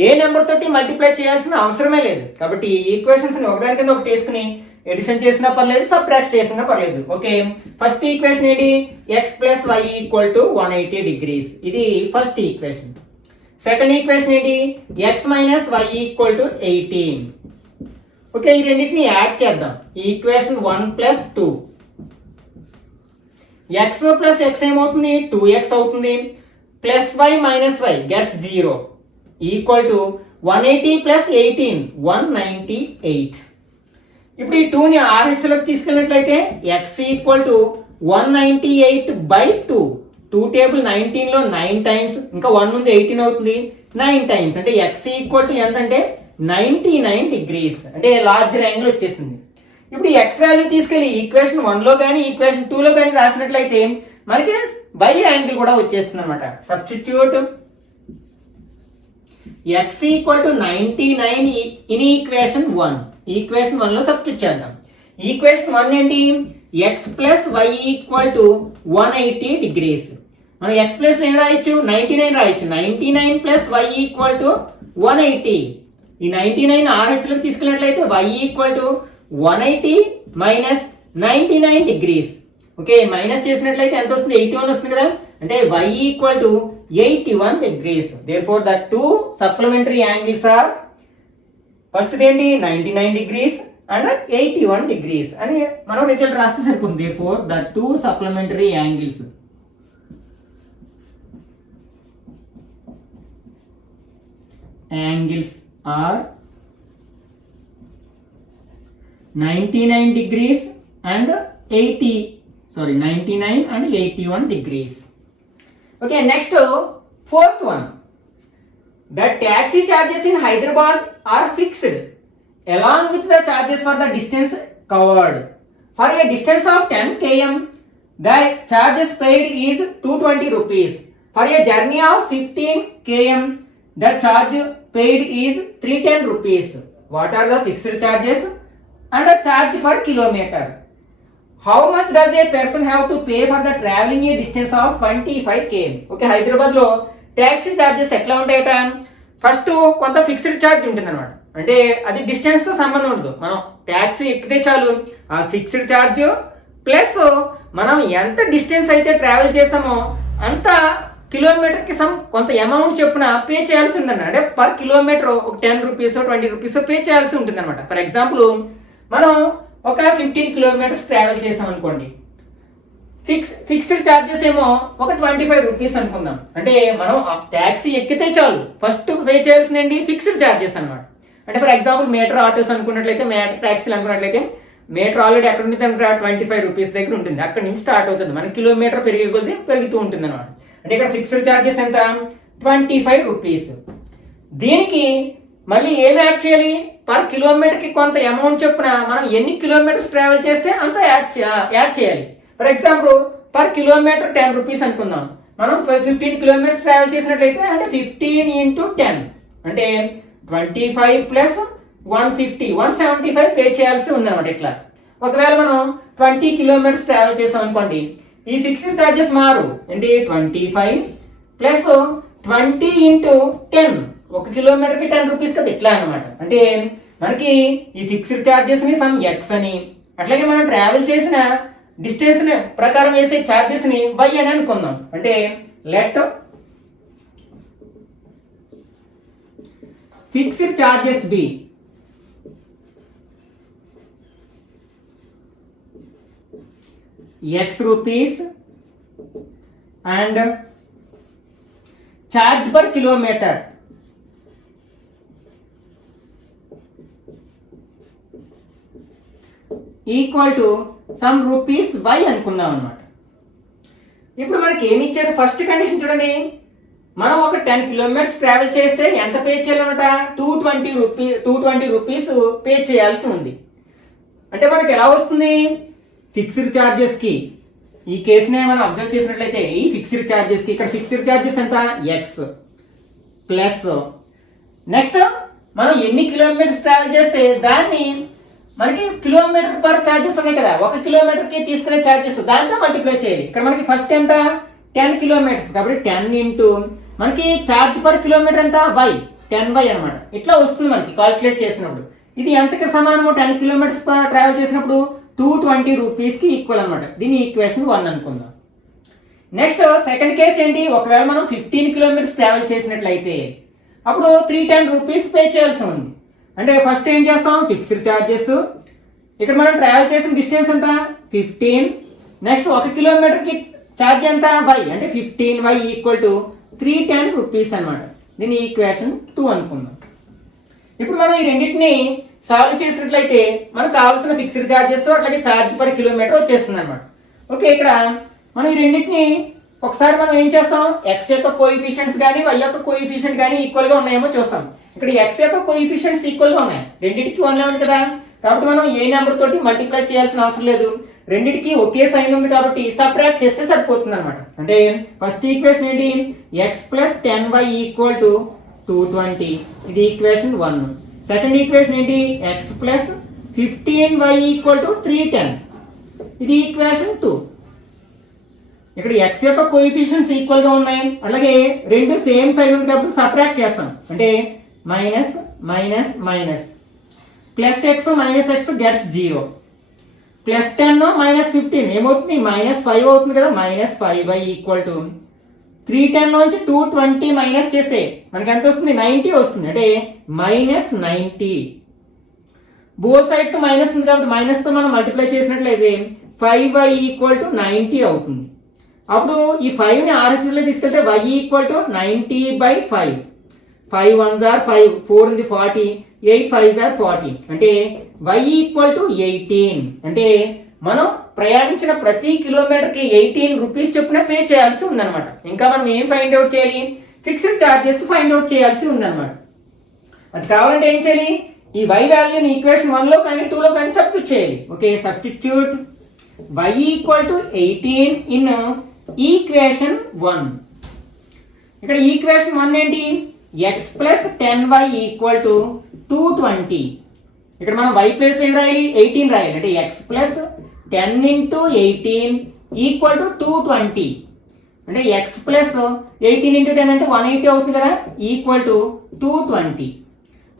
ఏ నెంబర్ తోటి మల్టిప్లై చేయాల్సిన అవసరమే లేదు. కాబట్టి ఈ ఈక్వేషన్స్ని ఒకదాని కింద ఒకటి వేసుకుని ఎడిషన్ చేసినా పర్లేదు, సబ్ట్రాక్ట్ చేసినా పర్లేదు. ఓకే, ఫస్ట్ ఈక్వేషన్ ఏంటి? X plus y equal to 180 degrees. ఇది ఫస్ట్ ఈక్వేషన్. సెకండ్ ఈక్వేషన్ ఏంటి? X minus y equal to 18. Okay, ఈ రెండింటిని యాడ్ చేద్దాం. Equation 1 plus 2. X plus x ఏమవుతుంది? 2x అవుతుంది. Plus y minus y gets 0 equal to 180 plus 18 198. ఇప్పుడు ఈ 2ని RH లోకి తీసుకెళ్ళినట్లయితే x ఈక్వల్ టు 198/2. 2 టేబుల్ 19లో 9 టైమ్స్, ఇంకా 1 ఉంది 18 అవుతుంది, 9 టైమ్స్. అంటే x ఈక్వల్ టు ఎంత అంటే 99 degrees. అంటే లార్జర్ యాంగిల్ వచ్చేసింది. ఇప్పుడు ఈ x వాల్యూ తీసుకెళ్ళి ఈక్వేషన్ 1లో కానీ ఈక్వేషన్ 2లో కానీ రాసినట్లయితే మనకి y యాంగిల్ కూడా వచ్చేస్తుంది అనమాట. Substitute x equal to 99 in equation 1. Equation 1లో సబ్స్టిట్యూట్ చేద్దాం. ఈక్వేషన్ 1 ఏంటి? x plus y equal to 180 degrees. మనం x ప్లస్ ఏం రాయొచ్చు? 99 రాయొచ్చు. 99 ప్లస్ వై ఈక్వల్ టు 180. ఈ 99 RH లోకి తీసుకెళ్ళినట్లయితే y equal to 180 minus 99 degrees. Okay, minus చేసినట్లయితే ఎంత వస్తుంది? 81 వస్తుంది కదా. అంటే y equal to 81 degrees. Therefore the two supplementary angles are first ఏంటి? 99 degrees and 81 degrees అని మనం రిజల్ట్ రాస్తే సరిపోతుంది. Therefore the two supplementary angles are 99 degrees and 99 and 81 degrees. Okay, next fourth one. The taxi charges in Hyderabad are fixed along with the charges for the distance covered. For a distance of 10 km, the charges paid is 220 rupees. For a journey of 15 km, the charge paid is 310 rupees. What are the fixed charges and the charge per kilometer? How much does a person have to pay for the traveling a distance of 25 km? Okay, Hyderabad లో ట్యాక్సీ చార్జెస్ ఎట్లా ఉంటాయట? ఫస్ట్ కొంత ఫిక్స్డ్ ఛార్జ్ ఉంటుంది అనమాట. అంటే అది డిస్టెన్స్ తో సంబంధం ఉండదు. మనం ట్యాక్సీ ఎక్కితే చాలు, ఆ ఫిక్స్డ్ ఛార్జ్ ప్లస్ మనం ఎంత డిస్టెన్స్ అయితే ట్రావెల్ చేసామో అంత కిలోమీటర్కి కొంత అమౌంట్ చొప్పున పే చేయాల్సి ఉందన్న. అంటే పర్ కిలోమీటర్ ఒక 10 రూపీస్ 20 రూపీస్ పే చేయాల్సి ఉంటుంది అనమాట. ఫర్ ఎగ్జాంపుల్ మనం ఒక 15 kilometers ట్రావెల్ చేసాం అనుకోండి, ఫిక్స్డ్ ఛార్జెస్ ఏమో ఒక 25 రూపీస్ అనుకుందాం. అంటే మనం ట్యాక్సీ ఎక్కితే చాలు ఫస్ట్ పే చేయాల్సింది ఏంటి? ఫిక్స్డ్ ఛార్జెస్ అనమాట. అంటే ఫర్ ఎగ్జాంపుల్ మీటర్ ఆటోస్ అనుకున్నట్లయితే, మీటర్ ట్యాక్సీలు అనుకున్నట్లయితే మీటర్ ఆల్రెడీ ఎక్కడ ఉంటుంది అంటే 25 రూపీస్ దగ్గర ఉంటుంది. అక్కడ నుంచి స్టార్ట్ అవుతుంది. మన కిలోమీటర్ పెరిగే కొద్దీ పెరుగుతూ ఉంటుంది అనమాట. అంటే ఇక్కడ ఫిక్స్డ్ ఛార్జెస్ ఎంత 25 రూపీస్. దీనికి మళ్ళీ ఏం యాడ్ చేయాలి, పర్ కిలోమీటర్కి కొంత అమౌంట్ చొప్పున మనం ఎన్ని కిలోమీటర్స్ ట్రావెల్ చేస్తే అంత యాడ్ చేయాలి. For example per kilometre 10 rupees అనుకుందాం. మనం 15 కిలోమీటర్స్ ట్రావెల్ చేసినట్లయితే అంటే 15 × 10 అంటే 25 ప్లస్ 150 175 పే చేయాల్సి ఉందన్నమాట. ఇట్లా ఒకవేళ మనం 20 కిలోమీటర్స్ ట్రావెల్ చేసాం అనుకోండి, ఈ ఫిక్స్డ్ ఛార్జెస్ మారు. ఏంటి 25 ప్లస్ 20 × 10 1 కిలోమీటర్కి 10 రూపీస్ కదా, ఇట్లా అనమాట. అంటే మనకి ఈ ఫిక్స్డ్ ఛార్జెస్ని సమ్ ఎక్స్ అని, అట్లాగే మనం ట్రావెల్ చేసిన డిస్టెన్స్ ప్రకారం వేసే ఛార్జెస్ని వై అని అనుకుందాం. అంటే let fixed charges be x rupees and charge per kilometre equal to some rupees y అనుకుందాం అనమాట. ఇప్పుడు మనకి ఏమి ఇచ్చారు, ఫస్ట్ కండిషన్ చూడండి, మనం ఒక 10 కిలోమీటర్స్ ట్రావెల్ చేస్తే ఎంత పే చేయాలన్నమాట, 220 రూపీస్ పే చేయాల్సి ఉంది. అంటే మనకి ఎలా వస్తుంది, ఫిక్స్డ్ ఛార్జెస్కి ఈ కేసునే మనం అబ్జర్వ్ చేసినట్లయితే ఈ ఫిక్స్డ్ ఛార్జెస్కి ఇక్కడ ఫిక్స్డ్ ఛార్జెస్ ఎంత ఎక్స్ ప్లస్ నెక్స్ట్ మనం ఎన్ని కిలోమీటర్స్ ట్రావెల్ చేస్తే దాన్ని మనకి కిలోమీటర్ పర్ ఛార్జెస్ ఉన్నాయి కదా, 1 కిలోమీటర్కి తీసుకునే ఛార్జెస్ దాంతో మల్టిప్లై చేయాలి. ఇక్కడ మనకి ఫస్ట్ ఎంత 10 కిలోమీటర్స్ కాబట్టి 10 ఇంటూ మనకి ఛార్జ్ పర్ కిలోమీటర్ ఎంత వై 10y అనమాట. ఇట్లా వస్తుంది మనకి కాల్కులేట్ చేసినప్పుడు. ఇది ఎంతకి సమానము 10 కిలోమీటర్స్ ట్రావెల్ చేసినప్పుడు 220 రూపీస్కి ఈక్వల్ అనమాట. దీని ఈక్వేషన్ 1 అనుకుందాం. నెక్స్ట్ సెకండ్ కేసు ఏంటి, ఒకవేళ మనం 15 కిలోమీటర్స్ ట్రావెల్ చేసినట్లయితే అప్పుడు 310 రూపీస్ పే చేయాల్సి ఉంది. అంటే ఫస్ట్ ఏం చేస్తాం, ఫిక్స్డ్ ఛార్జెస్ ఇక్కడ మనం ట్రావెల్ చేసిన డిస్టెన్స్ ఎంత 15, నెక్స్ట్ 1 కిలోమీటర్కి ఛార్జ్ ఎంత వై అంటే 15y ఈక్వల్ టు 310 రూపీస్ అనమాట. దీని ఈక్వేషన్ 2 అనుకుందాం. ఇప్పుడు మనం ఈ రెండింటిని సాల్వ్ చేసినట్లయితే మనకు కావాల్సిన ఫిక్స్డ్ ఛార్జెస్ అట్లాగే ఛార్జ్ పర్ కిలోమీటర్ వచ్చేస్తుంది అనమాట. ఓకే, ఇక్కడ మనం ఈ రెండింటిని ఒకసారి మనం ఏం చేస్తాం, ఎక్స్ యొక్క కోఎఫిషియెంట్స్ కానీ వై యొక్క కోఎఫిషియెంట్ కానీ ఈక్వల్గా ఉన్నాయేమో చూస్తాం. ఇక్కడ ఎక్స్ యొక్క కోఎఫిషియెంట్స్ ఈక్వల్గా ఉన్నాయి, రెండింటికి 1 ఉంది కదా, కాబట్టి మనం ఏ నెంబర్ తోటి మల్టిప్లై చేయాల్సిన అవసరం లేదు. రెండింటికి ఒకే సైన్ ఉంది కాబట్టి సబ్ట్రాక్ట్ చేస్తే సరిపోతుంది అనమాట. అంటే ఫస్ట్ ఈక్వేషన్ ఏంటి, x plus 10y equal to 220, ఇది ఈక్వేషన్ 1. సెకండ్ ఈక్వేషన్ ఏంటి, x plus 15y equal to 310, ఇది ఈక్వేషన్ 2. ఇక్కడ ఎక్స్ యొక్క కోఎఫిషియెంట్స్ ఈక్వల్గా ఉన్నాయి, అలాగే రెండు సేమ్ సైన్ ఉంది కాబట్టి సబ్ట్రాక్ట్ చేస్తాం. అంటే minus minus minus plus X minus X gets 0, plus 10 minus 15 ఏమవుతుంది -5 అవుతుంది కదా, -5y ఈక్వల్ టు 310 నుంచి 220 మైనస్ చేస్తే మనకి ఎంత వస్తుంది 90 వస్తుంది. అంటే -90, బోత్ సైడ్స్ మైనస్ ఉంది కాబట్టి మైనస్తో మనం మల్టిప్లై చేసినట్లయితే 5y ఈక్వల్ టు 90 అవుతుంది. అప్పుడు ఈ 5ని RHSలో తీసుకెళ్తే y equal to 90/5, 5 1s are 5, 4 ఉంది 40, 8 5s are 40, అంటే y ఈక్వల్ టు 18. అంటే మనం ప్రయాణించిన ప్రతి కిలోమీటర్కి 18 రూపీస్ చొప్పున పే చేయాల్సి ఉందన్నమాట. ఇంకా మనం ఏం ఫైండ్ అవుట్ చేయాలి, ఫిక్స్డ్ ఛార్జెస్ ఫైండ్ అవుట్ చేయాల్సి ఉందన్నమాట. అది కావాలంటే ఏం చేయాలి, ఈ y వాల్యూని ఈక్వేషన్ 1లో కానీ 2లో కానీ సబ్స్టిట్యూట్ చేయాలి. Okay, substitute y equal to 18 in equation 1. ఇక్కడ ఈక్వేషన్ 1 ఏంటి, x plus 10y equal to 220. ఇక్కడ మనం y ప్లస్ ఏం రాయాలి 18 రాయాలి. అంటే x plus 10 into 18 equal to 220. అంటే x ప్లస్ 18 ఇంటూ 10 అంటే 180 అవుతుంది కదా, ఈక్వల్ టు 220.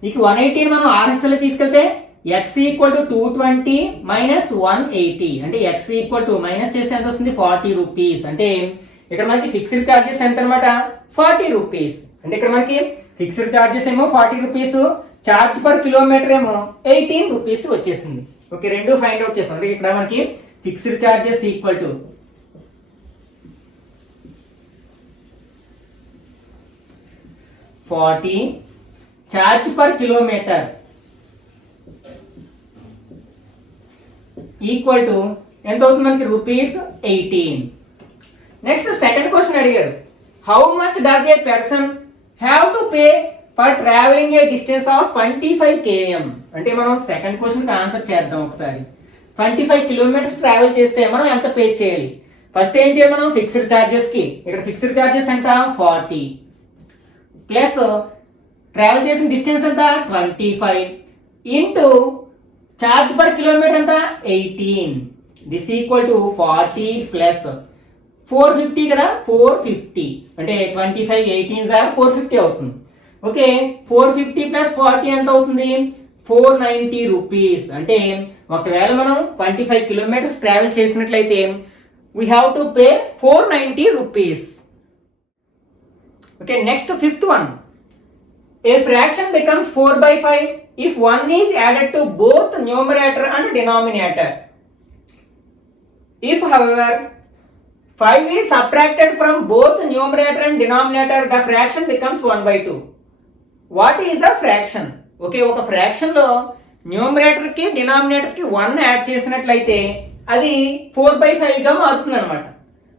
ఇక 180 మనం RHSలో తీసుకెళ్తే x ఈక్వల్ టు 220 మైనస్ 180, అంటే x ఈక్వల్ టు మైనస్ చేస్తే ఎంత వస్తుంది 40 రూపీస్. అంటే ఇక్కడ మనకి ఫిక్స్డ్ ఛార్జెస్ ఎంత అనమాట 40 రూపీస్. అంటే ఇక్కడ మనకి ఫిక్స్డ్ ఛార్జెస్ ఏమో 40 రూపీస్, ఛార్జ్ పర్ కిలోమీటర్ ఏమో 18 రూపీస్ వచ్చేసింది. ఓకే, రెండు ఫైండ్ అవుట్ చేస్తాం. అంటే ఇక్కడ మనకి fixed charges equal to 40, charge per kilometre equal to ఎంత అవుతుంది మనకి రూపీస్ 18. నెక్స్ట్ సెకండ్ క్వశ్చన్ అడిగారు, how much does a person have to pay for travelling a distance of 25 km? అంటే మనం సెకండ్ క్వశ్చన్కి ఆన్సర్ చేద్దాం ఒకసారి. 25 కిలోమీటర్స్ ట్రావెల్ చేస్తే మనం ఎంత పే చేయాలి? ఫస్ట్ ఏం చేయాలి మనం? ఫిక్స్డ్ ఛార్జెస్కి, ఇక్కడ ఫిక్స్డ్ ఛార్జెస్ ఎంత? 40 ప్లస్ ట్రావెల్ చేసిన డిస్టెన్స్ ఎంత? 25 ఇంటూ ఛార్జ్ పర్ కిలోమీటర్ ఎంత? 18. దిస్ ఈక్వల్ టు 40 ప్లస్ 450 కదా, 450 అంటే 25 18 450 అవుతుంది. ఓకే, 450 ప్లస్ 40 ఎంత అవుతుంది? 490 రూపీస్. అంటే ఒకవేళ మనం 25 కిలోమీటర్స్ ట్రావెల్ చేసినట్లయితే we have to pay 490 rupees. Okay, next fifth one. A fraction becomes 4/5 if 1 is added to both numerator and denominator. If, however, 5 is subtracted from both numerator and denominator, the fraction becomes 1/2. What is the fraction? Okay, ఒక ఫ్రాక్షన్ లో న్యూమరేటర్ కి డినామినేటర్ కి 1 యాడ్ చేసినట్లయితే అది 4/5 గా మారుతుంది అనమాట.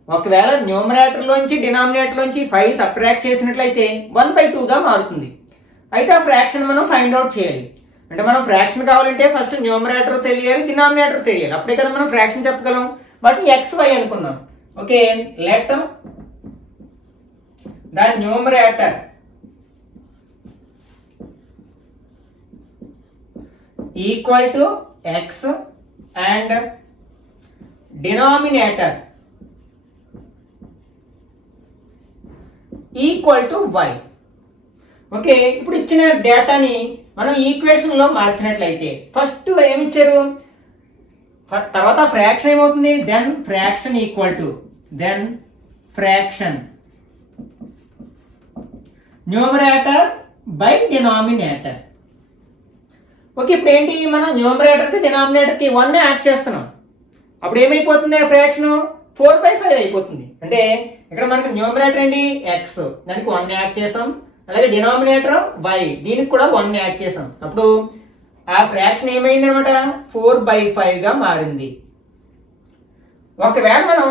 ఒకవేళ న్యూమరేటర్ లోంచి డినామినేటర్ లోంచి 5 సబ్ట్రాక్ట్ చేసినట్లయితే 1/2 గా మారుతుంది. అయితే ఆ ఫ్రాక్షన్ మనం ఫైండ్ అవుట్ చేయాలి. అంటే మనం ఫ్రాక్షన్ కావాలంటే ఫస్ట్ న్యూమరేటర్ తెలియాలి, డినామినేటర్ తెలియాలి, అప్పుడే కదా మనం ఫ్రాక్షన్ చెప్పగలం. బట్ XY అనుకుందాం. Okay, let the numerator equal to X and denominator equal to Y. Okay, ఇప్పుడు ఇచ్చిన డేటాని మనం ఈక్వేషన్ లో మార్చినట్లయితే ఫస్ట్ ఏమి ఇచ్చారు, తర్వాత ఫ్రాక్షన్ ఏమవుతుంది? Then fraction equal to fraction numerator by denominator. Okay, ఇప్పుడు ఏంటి, మనం న్యూమరేటర్ కి డినామినేటర్ కి 1 యాడ్ చేస్తున్నాం. అప్పుడు ఏమైపోతుంది? ఫ్రాక్షన్ 4/5 అయిపోతుంది. అంటే ఇక్కడ మనకి న్యూమరేటర్ ఏంటి? X, దానికి 1 యాడ్ చేసాం. అలాగే డినామినేటర్ Y, దీనికి కూడా 1 యాడ్ చేసాం. అప్పుడు ఆ ఫ్రాక్షన్ ఏమైంది అనమాట? 4/5 గా మారింది. ఒకవేళ మనం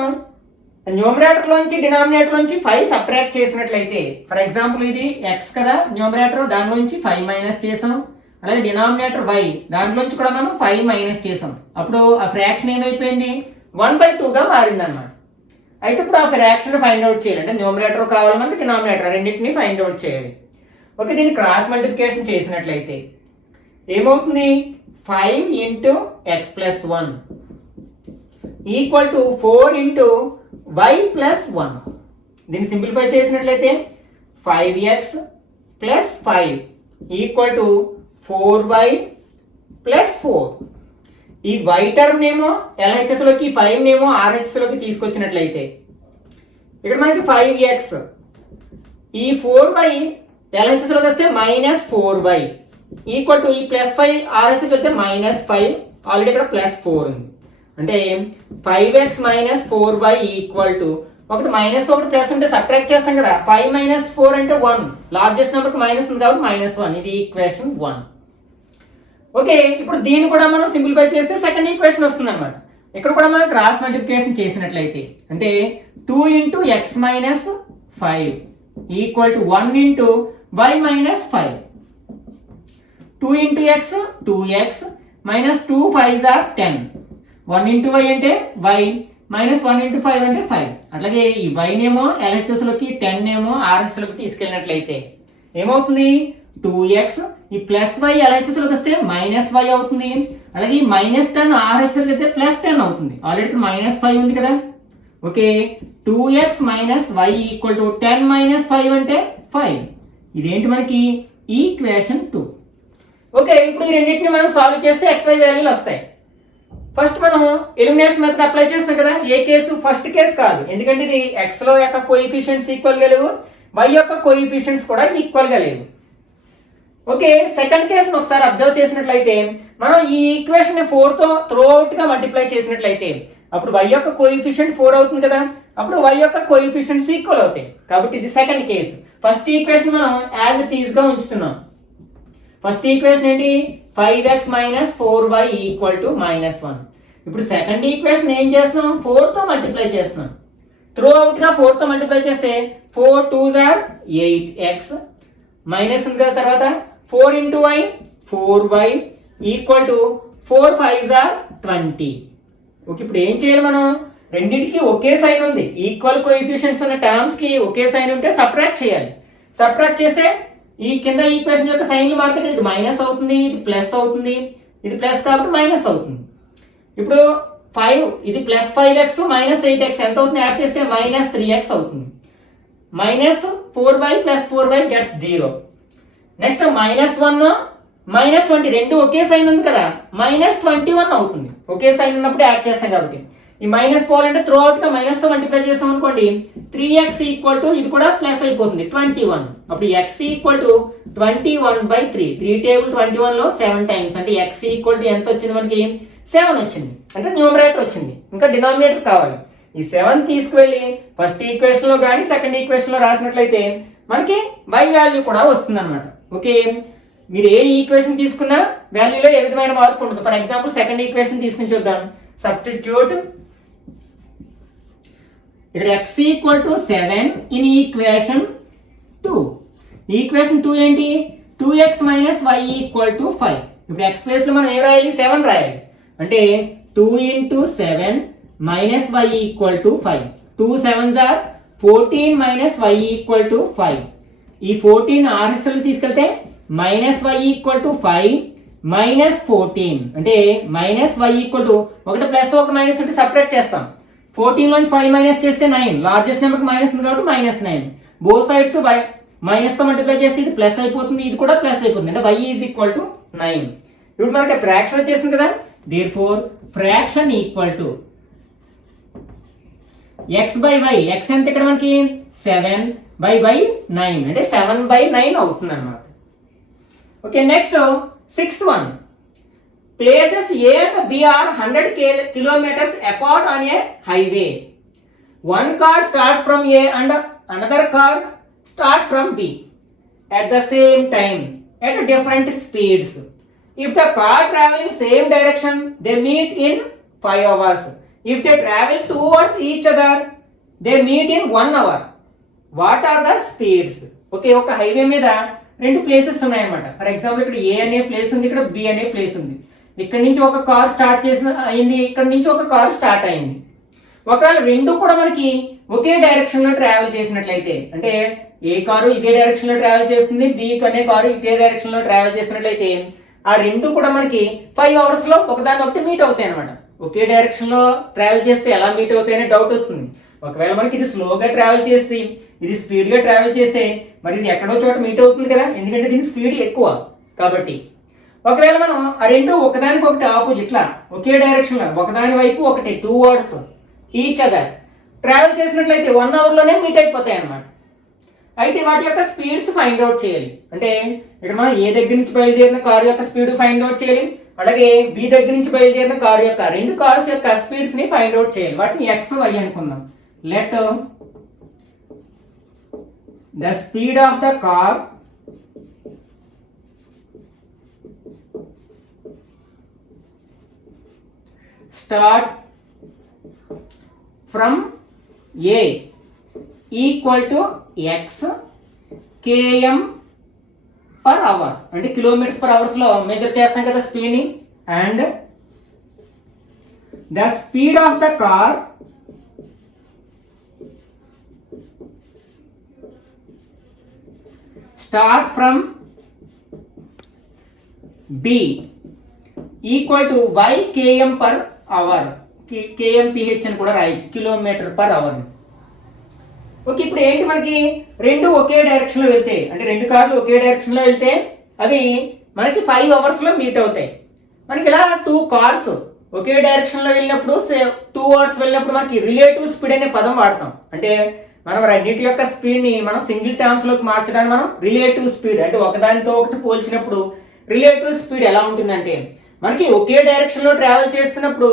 న్యూమరేటర్ లోంచి డినామినేటర్ లోంచి 5 సబ్ట్రాక్ట్ చేసినట్లయితే, ఫర్ ఎగ్జాంపుల్ ఇది X కదా న్యూమరేటర్, దానిలోంచి 5 మైనస్ చేసాం. అలాగే డినామినేటర్ Y, దాంట్లోంచి కూడా మనం 5 మైనస్ చేసాం. అప్పుడు ఆ ఫ్రాక్షన్ ఏమైపోయింది? 1/2 గా మారింది అనమాట. అయితే ఇప్పుడు ఆ ఫ్రాక్షన్ ఫైండ్ అవుట్ చేయాలి. అంటే న్యూమరేటర్ కావాలి మనకి, డినామినేటర్ రెండింటిని ఫైండ్ అవుట్ చేయాలి. ఓకే, దీన్ని క్రాస్ మల్టిప్లికేషన్ చేసినట్లయితే ఏమవుతుంది? 5 into X plus 1 equal to 4 into Y plus 1. దీన్ని సింప్లిఫై చేసినట్లయితే 5X plus 5 equal to 4Y plus 4. ఈ Y టర్మ్ నేమో LHS లోకి, 5 నేమో RHS లోకి తీసుకొచ్చినట్లయితే ఇక్కడ మనకి 5X, ఈ 4Y LHS లోకి వస్తే మైనస్ 4Y ఈక్వల్ టు ఈ ప్లస్ 5 RHS లోకి వస్తే మైనస్ 5, ఆల్రెడీ ఇక్కడ ప్లస్ 4 ఉంది. అంటే 5X minus 4Y equal to ఒకటి మైనస్ ఒకటి ప్లస్ ఉంటే సబ్ట్రాక్ట్ చేస్తాం కదా, 5 మైనస్ 4 అంటే 1, లార్జెస్ట్ నెంబర్కి మైనస్ ఉంది కాబట్టి -1. ఇది ఈక్వేషన్ 1. ఓకే, ఇప్పుడు దీన్ని కూడా మనం సింప్లిఫై చేస్తే సెకండ్ ఈక్వేషన్ వస్తుంది అనమాట. ఇక్కడ కూడా మనం క్రాస్ మల్టిప్లికేషన్ చేసినట్లయితే అంటే 2 into X minus 5 equal to 1 into Y minus 5. 2 into X 2X minus 2 5 or 10. 1 into Y అంటే Y మైనస్ 1 ఇంటూ 5 అంటే 5. అట్లాగే ఈ Y నేమో LHS లోకి, 10 నేమో RHS లోకి తీసుకెళ్ళినట్లయితే ఏమవుతుంది? 2X, ఈ ప్లస్ Y LHS లోకి వస్తే మైనస్ Y అవుతుంది. అలాగే ఈ మైనస్ 10 RHS లోకి అయితే ప్లస్ 10 అవుతుంది. ఆల్రెడీ -5 ఉంది కదా. Okay, 2X minus Y equal to 10 minus 5 అంటే 5. ఇదేంటి మనకి? ఈక్వేషన్ 2. ఓకే, ఇప్పుడు ఈ రెండింటిని మనం సాల్వ్ చేస్తే XY వాల్యూలు వస్తాయి. ఫస్ట్ మనం ఎలిమినేషన్ మెథడ్ అప్లై చేస్తాం కదా. ఏ కేసు? ఫస్ట్ కేసు కాదు, ఎందుకంటే ఇది X లో యొక్క కోఎఫిషియెంట్స్ ఈక్వల్ గా లేవు, Y యొక్క కోఎఫిషియెంట్స్ కూడా ఈక్వల్ గా లేవు. ఓకే, సెకండ్ కేసును ఒకసారి అబ్జర్వ్ చేసినట్లయితే మనం ఈ ఈక్వేషన్ 4 తో త్రూఅవుట్ గా మల్టిప్లై చేసినట్లయితే అప్పుడు Y యొక్క కోఎఫిషియెంట్ 4 అవుతుంది కదా, అప్పుడు Y యొక్క కోఎఫిషియెంట్స్ ఈక్వల్ అవుతాయి. కాబట్టి ఇది సెకండ్ కేసు. ఫస్ట్ ఈక్వేషన్ మనం యాజ్ ఇట్ ఈజ్ గా ఉంచుతున్నాం. ఫస్ట్ ఈక్వేషన్ ఏంటి? 5X minus 4Y equal to -1. ఇప్పుడు సెకండ్ ఈక్వేషన్ ఏం చేస్తున్నాం? 4 తో మల్టిప్లై చేస్తున్నాం. త్రూ అవుట్గా 4తో మల్టిప్లై చేస్తే 4 2s are 8x మైనస్ ఉంది కదా, తర్వాత 4 into y 4y equal to 4 5s are 20. Okay, ఇప్పుడు ఏం చేయాలి మనం? రెండింటికి ఒకే సైన్ ఉంది, ఈక్వల్ కోఎఫిషియెంట్స్ ఉన్న టర్మ్స్కి ఒకే సైన్ ఉంటే సబ్ట్రాక్ట్ చేయాలి. సబ్ట్రాక్ట్ చేస్తే ఈ కింద ఈక్వేషన్ యొక్క సైన్లు మారితే ఇది మైనస్ అవుతుంది, ఇది ప్లస్ అవుతుంది, ఇది ప్లస్ కాబట్టి మైనస్ అవుతుంది. ఇప్పుడు 5 ఇది ప్లస్ 5x మైనస్ 8x ఎంత అవుతుంది? యాడ్ చేస్తే మైనస్ 3x అవుతుంది. Minus 4y plus 4y gets 0. Next -1 -20 రెండు ఒకే సైన్ ఉంది కదా, -21 అవుతుంది. ఒకే సైన్ ఉన్నప్పుడు యాడ్ చేస్తాం కాబట్టి. ఈ మైనస్ పోవాలంటే త్రూ అవుట్ గా మైనస్ తో మల్టిప్లై చేస్తాం అనుకోండి, 3x ఈక్వల్ టు ఇది కూడా ప్లస్ అయిపోతుంది 21. అప్పుడు x ఈక్వల్ టు 21/3. 3 టేబుల్ 21 లో 7 టైమ్స్ అంటే x ఈక్వల్ టు ఎంత వచ్చింది మనకి? 7 వచ్చింది. అంటే న్యూమరేటర్ వచ్చింది, ఇంకా డినామినేటర్ కావాలి. ఈ 7 తీసుకువెళ్ళి ఫస్ట్ ఈక్వేషన్ లో కానీ సెకండ్ ఈక్వేషన్ లో రాసినట్లయితే మనకి y వాల్యూ కూడా వస్తుంది అనమాట. ఓకే, మీరు ఏ ఈక్వేషన్ తీసుకున్నా వాల్యూలో ఏ విధమైన మార్పు ఉంటుంది. ఫర్ ఎగ్జాంపుల్ సెకండ్ ఈక్వేషన్ తీసుకుని చూద్దాం. సబ్స్టిట్యూట్ ఇక్కడ x equal to 7 in equation 2. Equation 2 ఏంటి? 2x minus y equal to 5. ఇప్పుడు x ప్లేస్ లో మనం ఏం రాయాలి? 7 రాయాలి. అంటే 2 into 7 minus y equal to 5. 2 7s are 14 minus y equal to 5. ఈ 14 RSL తీసుకెళ్తే minus y equal to 5 minus 14 అంటే మైనస్ y equal to ఒకటి ప్లస్ ఒకటి మైనస్ ఉంటే సపరేట్ చేస్తాం. 14 నుంచి 5 మైనస్ చేస్తే 9. లార్జెస్ట్ నెంబర్కి మైనస్ ఉంది కాబట్టి -9. బోత్ సైడ్స్ మైనస్ తో మల్టిప్లై చేస్తే ఇది ప్లస్ అయిపోతుంది, ఇది కూడా ప్లస్ అయిపోతుంది. అంటే y ఈజ్ ఈక్వల్ టు 9. ఇప్పుడు మనకి ఫ్రాక్షన్ వచ్చేసింది కదా. Therefore, fraction equal to x by y. x ఎంత ఇక్కడ మనకి? 7 by 9 అంటే 7/9 అవుతుంది అన్నమాట. Okay, next 6th one. Places A and B are 100 kilometers apart on a highway. One car starts from A and another car starts from B at the same time at different speeds. If the car travel in same direction, they meet in 5 hours. If they travel towards each other, they meet in 1 hour. What are the speeds? Okay, ఒక హైవే మీద రెండు ప్లేసెస్ ఉన్నాయన్నమాట. ఫర్ ఎగ్జాంపుల్ ఇక్కడ ఏ అనే ప్లేస్ ఉంది, ఇక్కడ బి అనే ప్లేస్ ఉంది. ఇక్కడ నుంచి ఒక కార్ స్టార్ట్ అయింది, ఇక్కడ నుంచి ఒక కార్ స్టార్ట్ అయింది. ఒకవేళ రెండు కూడా మనకి ఒకే డైరెక్షన్ లో ట్రావెల్ చేసినట్లయితే, అంటే ఏ కారు ఇదే డైరెక్షన్ లో ట్రావెల్ చేస్తుంది, బి అనే కారు ఇదే డైరెక్షన్ లో ట్రావెల్ చేసినట్లయితే ఆ రెండు కూడా మనకి 5 hours లో ఒకదాని ఒకటి మీట్ అవుతాయి అనమాట. ఒకే డైరెక్షన్ లో ట్రావెల్ చేస్తే ఎలా మీట్ అవుతాయనే డౌట్ వస్తుంది. ఒకవేళ మనకి ఇది స్లోగా ట్రావెల్ చేస్తే, ఇది స్పీడ్ గా ట్రావెల్ చేస్తే మరి ఇది ఎక్కడో చోట మీట్ అవుతుంది కదా, ఎందుకంటే దీని స్పీడ్ ఎక్కువ కాబట్టి. ఒకవేళ మనం ఆ రెండు ఒకదానికి ఒకటి ఆపోజిట్ లా ఒకే డైరెక్షన్ లో ఒకదాని వైపు ఒకటి టువర్డ్స్ ఈచ్ అదర్ ట్రావెల్ చేసినట్లయితే 1 hour లోనే మీట్ అయిపోతాయి అన్నమాట. అయితే వాటి యొక్క స్పీడ్స్ ఫైండ్ అవుట్ చేయాలి. అంటే ఇక్కడ మనం ఏ దగ్గర నుంచి బయలుదేరిన కారు యొక్క స్పీడ్ ఫైండ్ అవుట్ చేయాలి, అలాగే బి దగ్గర నుంచి బయలుదేరిన కారు యొక్క రెండు కార్స్ యొక్క స్పీడ్స్ ని ఫైండ్ అవుట్ చేయాలి. వాటిని x y అనుకుందాం. Let the speed of the car start from A equal to x km per hour అంటే కిలోమీటర్స్ పర్ అవర్స్ లో మెజర్ చేస్తాం కదా స్పీడ్ ని. And the speed of the car start from B equal to y km per hour. kmph అని కూడా రాయొచ్చు, కిలోమీటర్ పర్ అవర్. ఓకే, ఇప్పుడు ఏంటి మనకి రెండు ఒకే డైరెక్షన్ లో వెళ్తే, అంటే రెండు కార్లు ఒకే డైరెక్షన్ లో వెళ్తే అవి మనకి 5 hours లో మీట్ అవుతాయి. మనకి ఇలా 2 కార్స్ ఒకే డైరెక్షన్ లో వెళ్ళినప్పుడు 2 hours వెళ్ళినప్పుడు మనకి రిలేటివ్ స్పీడ్ అనే పదం వాడతాం. అంటే మనం రెండింటి యొక్క స్పీడ్ ని మనం సింగిల్ టర్మ్స్ లోకి మార్చడానికి మనం రిలేటివ్ స్పీడ్, అంటే ఒకదానితో ఒకటి పోల్చినప్పుడు రిలేటివ్ స్పీడ్ ఎలా ఉంటుందంటే, మనకి ఒకే డైరెక్షన్ లో ట్రావెల్ చేస్తున్నప్పుడు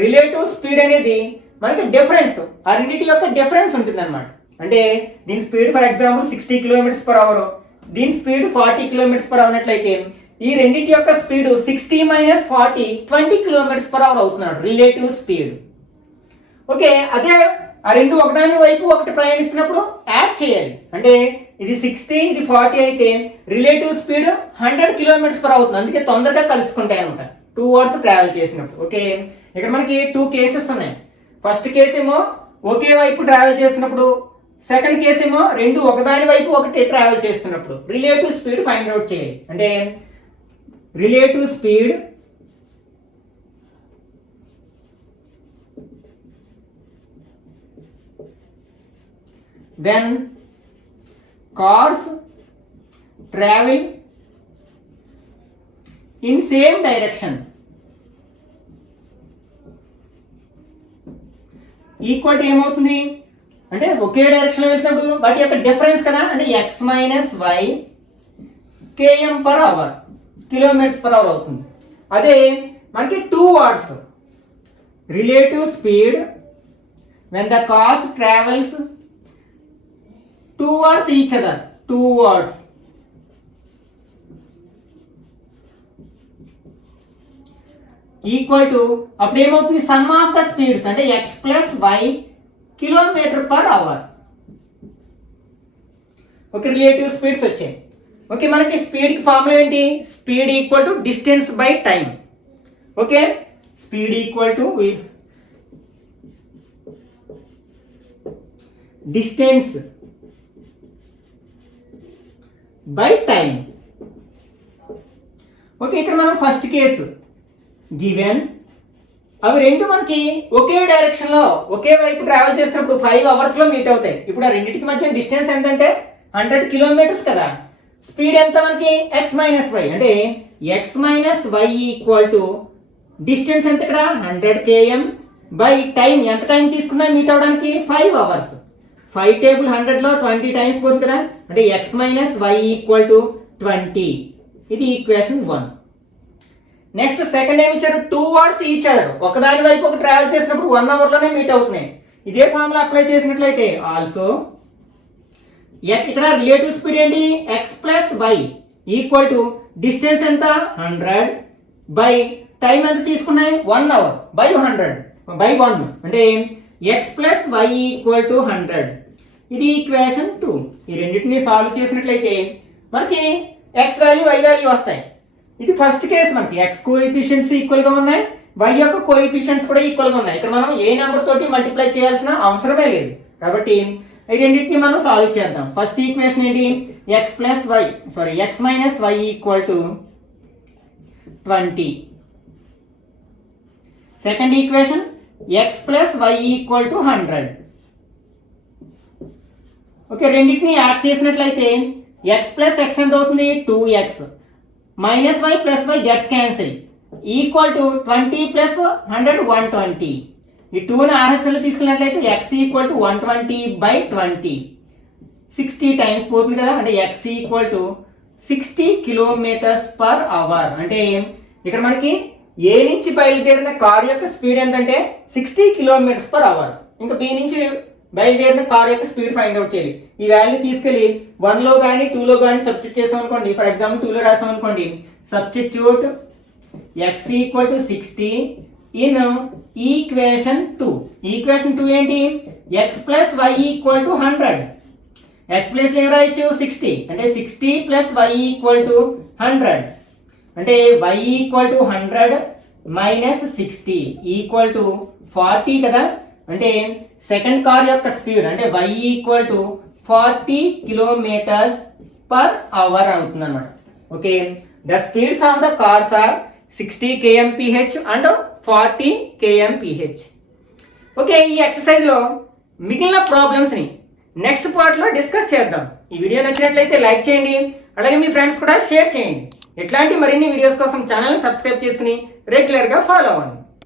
రిలేటివ్ స్పీడ్ అనేది మనకి డిఫరెన్స్, ఆ రెండింటి యొక్క డిఫరెన్స్ ఉంటుంది అనమాట. అంటే దీని స్పీడ్ ఫర్ ఎగ్జాంపుల్ 60 km/h, దీని స్పీడ్ 40 km/h అన్నట్లయితే ఈ రెండింటి యొక్క స్పీడ్ 60 - 40 20 km/h అవుతున్నాడు రిలేటివ్ స్పీడ్. ఓకే, అదే ఆ రెండు ఒకదాని వైపు ఒకటి ప్రయాణిస్తున్నప్పుడు యాడ్ చేయాలి. అంటే ఇది 60 ఇది 40 అయితే రిలేటివ్ స్పీడ్ 100 km/h అవుతుంది. అందుకే తొందరగా కలుసుకుంటాయి అనమాట 2 hours ట్రావెల్ చేసినప్పుడు. ఓకే, ఇక్కడ మనకి 2 కేసెస్ ఉన్నాయి. ఫస్ట్ కేసు ఏమో ఒకే వైపు ట్రావెల్ చేస్తున్నప్పుడు, సెకండ్ కేసు ఏమో రెండు ఒకదాని వైపు ఒకటి ట్రావెల్ చేస్తున్నప్పుడు రిలేటివ్ స్పీడ్ ఫైండ్ అవుట్ చేయాలి. అంటే relative speed when cars travel in same direction equal to ఏమవుతుంది అంటే ఒకే డైరెక్షన్ లో వెళ్తున్నప్పుడు వాటి యొక్క డిఫరెన్స్ కదా, అంటే x minus why km/h km/h అవుతుంది. అదే మనకి 2 hours relative speed when the cars travels towards each other 2 hours equal to అప్పుడు ఏమవుతుంది సమ్ ఆఫ్ ద స్పీడ్స్ అంటే x plus y km/h. Okay, relative speeds వచ్చాయి. ఓకే, మనకి స్పీడ్ కి ఫార్ములా ఏంటి? Speed equal to distance by time. Okay, speed equal to distance by time. Okay, ఇక్కడ మనం ఫస్ట్ కేసు గివెన్ అవి రెండు మనకి ఒకే డైరెక్షన్ లో ఒకే వైపు ట్రావెల్ చేసినప్పుడు 5 hours లో మీట్ అవుతాయి. ఇప్పుడు ఆ రెండింటికి మధ్య డిస్టెన్స్ ఎంతంటే 100 km కదా. స్పీడ్ ఎంత మనకి x మైనస్ వై, అంటే x minus y equal to distance ఎంత ఇక్కడ 100 km బై టైం. ఎంత టైం తీసుకున్నా మీట్ అవడానికి 5 hours. 5 టేబుల్ 100 లో 20 టైమ్స్ పోతుంది కదా, అంటే x minus y equal to 20. ఇది ఈక్వేషన్ 1. నెక్స్ట్ సెకండ్ ఏమి ఇచ్చారు? 2 hours ఈచ్ అదర్. ఒకదాని వైపు ఒక ట్రావెల్ చేసినప్పుడు 1 hour లోనే మీట్ అవుతున్నాయి. ఇదే ఫార్ములా అప్లై చేసినట్లయితే ఆల్సో ఇక్కడ రిలేటివ్ స్పీడ్ ఏంటి? x plus y equal to distance ఎంత 100 బై టైం ఎంత తీసుకున్నాయి 1 hour బై 100 బై 1 అంటే x plus y equal to 100. ఇది ఈక్వేషన్ 2. ఈ రెండింటిని సాల్వ్ చేసినట్లయితే మనకి x వాల్యూ y వాల్యూ వస్తాయి. ఇది ఫస్ట్ కేసు, మనకి x కోఎఫిషియెంట్స్ ఈక్వల్ గా ఉన్నాయి, y యొక్క కోఎఫిషియెంట్స్ కూడా ఈక్వల్ గా ఉన్నాయి. ఇక్కడ మనం ఏ నెంబర్ తోటి మల్టిప్లై చేయాల్సిన అవసరమే లేదు. కాబట్టి ఈ రెండింటిని మనం సాల్వ్ చేద్దాం. ఫస్ట్ ఈక్వేషన్ ఏంటి? x minus y equal to 20. Second equation x plus y equal to 100. Okay, రెండింటిని యాడ్ చేసినట్లయితే x ప్లస్ x ఎంత అవుతుంది? 2x minus y plus y gets cancel equal to 20 plus 100 120. ఈ 2ని RHS తీసుకున్నట్లయితే x ఈక్వల్ టు 120 బై 20 60 టైమ్స్ పోతుంది కదా, అంటే x ఈక్వల్ టు 60 km/h. అంటే ఇక్కడ మనకి ఏ నుంచి బయలుదేరిన కార్ యొక్క స్పీడ్ ఎంతంటే 60 km/h. ఇంకా బి నుంచి బయలుదేరిన కార్ యొక్క స్పీడ్ ఫైండ్ అవుట్ చేయాలి. ఈ వాల్యూ తీసుకెళ్ళి 1 లో కానీ 2 లో కానీ సబ్స్టిట్యూట్ చేసాం అనుకోండి. ఫర్ ఎగ్జాంపుల్ 2 లో రాసాం అనుకోండి, substitute x equal to 60 in equation 2. Equation 2 ఏంటి? x plus y equal to 100. x plus ఏం రాయొచ్చు? 60. అంటే 60 ప్లస్ వై ఈక్వల్ టు 100. అంటే y equal to 100 minus 60 equal to 40 కదా. అంటే సెకండ్ కార్ యొక్క స్పీడ్ అంటే y ఈక్వల్ టు 40 km/h అవుతుంది అన్నమాట. Okay, the speeds of the cars are 60 kmph and 40 kmph. Okay, ఈ ఎక్సర్సైజ్ లో మిగిలిన ప్రాబ్లమ్స్ ని నెక్స్ట్ పార్ట్ లో డిస్కస్ చేద్దాం. ఈ వీడియో నచ్చినట్లయితే లైక్ చేయండి, అలాగే మీ ఫ్రెండ్స్ కూడా షేర్ చేయండి. ఇట్లాంటి మరిన్ని వీడియోస్ కోసం ఛానల్ని సబ్స్క్రైబ్ చేసుకుని రెగ్యులర్ గా ఫాలో అవ్వండి.